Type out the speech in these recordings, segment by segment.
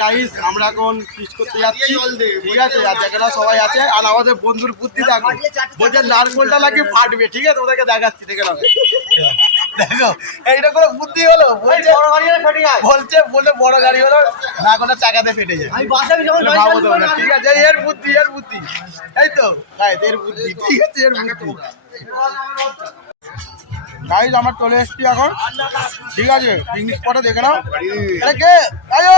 Guys আমরা এখন feast করতে যাচ্ছি, ঠিক আছে? আর যেখানে সবাই আছে, আর আমাদের বন্ধুর বুদ্ধি দেখো, বলছে নারকোলটা নাকি ফাটবে, ঠিক আছে? ওদেরকে দেখাচ্ছি, দেখে নাও। দেখো এইটা কোনো বুদ্ধি হলো, বলছে বড় গাড়ি হলে ফেটে যায়, বলছে বড় গাড়ি হলো না কোনো চাকাতে ফেটে যায়। আমি বাসায় যখন ঠিক আছে, এর বুদ্ধি এই তো গাইস, এর বুদ্ধি, ঠিক আছে? এর বুদ্ধি গাইস আমরা চলে এসছি এখন, ঠিক আছে? পিকনিক স্পটে দেখে নাও। এটা কে? আয়ো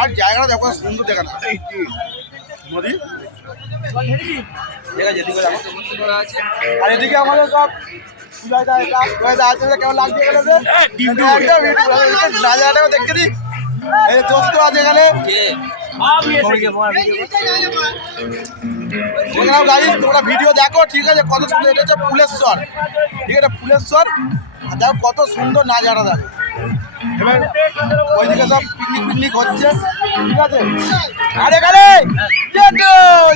আর জায়গাটা দেখো সুন্দর, দেখে না নদী, আর এদিকে আমাদের সব কেমন লাগছে দেখতে দিই, এই দোস্ত আছে এখানে। তোমরা ভিডিও দেখো, ঠিক আছে? কত সুন্দর, এটা হচ্ছে ফুলেশ্বর, ঠিক আছে? ফুলেশ্বর, আর দেখো কত সুন্দর নাজারা দেখো। এবার ওইদিকে সব পিকনিক হচ্ছে, ঠিক আছে? আর এখানে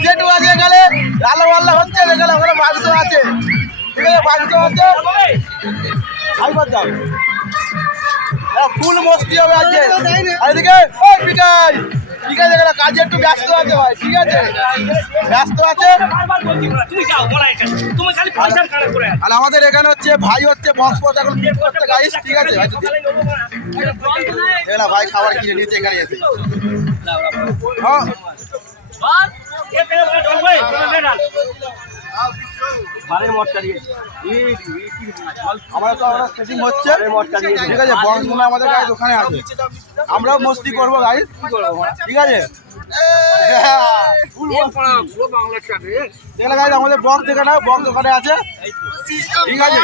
যেটু আছে, এখানে রান্না বান্না হচ্ছে, এখানে ওখানে মাংস আছে, ঠিক আছে? মাংস আছে, ফুল মস্তি হবে আজকে। আর এদিকে ঠিক আছে, কাজে একটু ব্যস্ত আছে ভাই, ঠিক আছে? ব্যস্ত আছে। আর আমাদের এখানে হচ্ছে ভাই হচ্ছে বক্স পথ এখন করতে গাইস, ঠিক আছে? ভাই খাবার কিনে নিয়েছে এখানে এসে। আমরা সেটিং হচ্ছে, ঠিক আছে? বক্স মনে আমাদের গায়ে দোকানে আছে, আমরাও মস্তি করবো গাইস, ঠিক আছে? আমাদের বক্স দেখে নাও, বক্স দোকানে আছে, ঠিক আছে?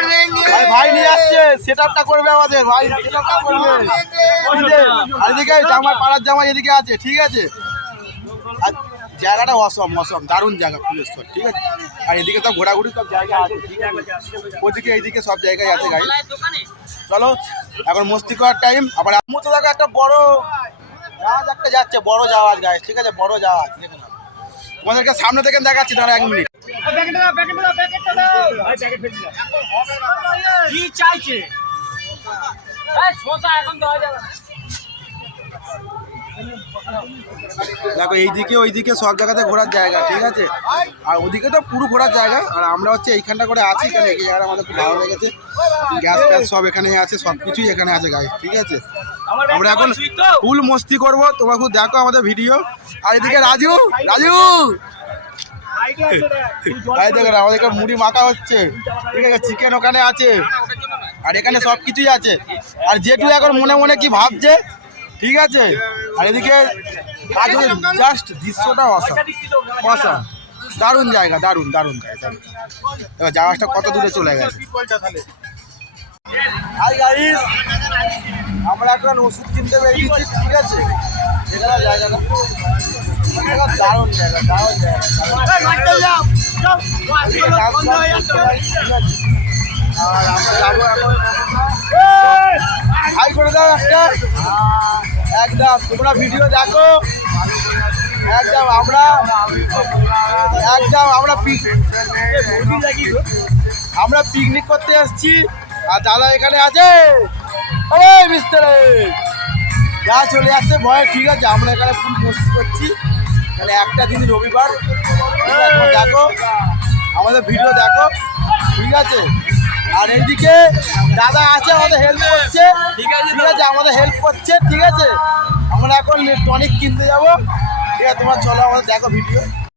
ভাই নিয়ে আসছে, সেট আপটা করবে আমাদের ভাই, সেট আপটা করবে। আর এদিকে জামাই, পাড়ার জামাই এদিকে আছে, ঠিক আছে? আর জায়গাটা অসম দারুণ জায়গা ফুলেশ্বর, ঠিক আছে? আর এদিকে তো ঘোরাঘুরি সব জায়গা আছে, ওদিকে এইদিকে সব জায়গায় আছে গাড়ি। চলো এখন মস্তি করার টাইম। আবার আমু তো দেখো একটা বড় জাহাজ একটা যাচ্ছে, বড় জাহাজ গাইস, ঠিক আছে? বড় জাহাজ দেখে না, তোমাদেরকে সামনে থেকে দেখাচ্ছি, দাঁড়া 1 মিনিট। কি চাইছে দেখো এইদিকে ওইদিকে সব জায়গাতে ঘোরার জায়গা, ঠিক আছে? আর ওদিকে তো পুরো ঘোরার জায়গা, আর আমরা হচ্ছে এইখানটা করে আছি, এখানে এই জায়গাটা আমাদের খুব ভালো লেগেছে। গ্যাস ফ্যাস সব এখানে আছে, সব কিছুই এখানে আছে গাইস, ঠিক আছে? আমরা এখন ফুল মস্তি করবো, তোমরা খুব দেখো আমাদের ভিডিও। আর এদিকে রাজু দেখো আমাদের মুড়ি মাখা হচ্ছে, ঠিক আছে? চিকেন ওখানে আছে, আর এখানে সব কিছুই আছে। আর যেটু এখন মনে মনে কি ভাবছে, ঠিক আছে? আর এদিকে জাস্ট দৃশ্যটা অসাম, দারুণ জায়গা, দারুণ জায়গা। জাহাজটা কত দূরে চলে গেছে। আমরা এখন ওষুধ কিনতে বেরিয়েছি, ঠিক আছে? এখানে জায়গাটা দারুণ জায়গা, আর আমরা যাবো এখন, হাই করে দাও একটা, একদম তোমরা ভিডিও দেখো, একদম আমরা পিকনিক করতে এসেছি। আর দাদা এখানে আছে, মিস্টার যা চলে আসছে ভয়, ঠিক আছে? আমরা এখানে ফুল মস্তি করছি, মানে একটা দিন রবিবার, দেখো আমাদের ভিডিও দেখো, ঠিক আছে? আর এইদিকে দাদা আছে, আমাদের হেল্প করছে, ঠিক আছে? আমাদের হেল্প করছে, ঠিক আছে? আমরা এখন টনিক কিনতে যাবো, ঠিক আছে? তোমরা চলো আমাদের দেখো ভিডিও।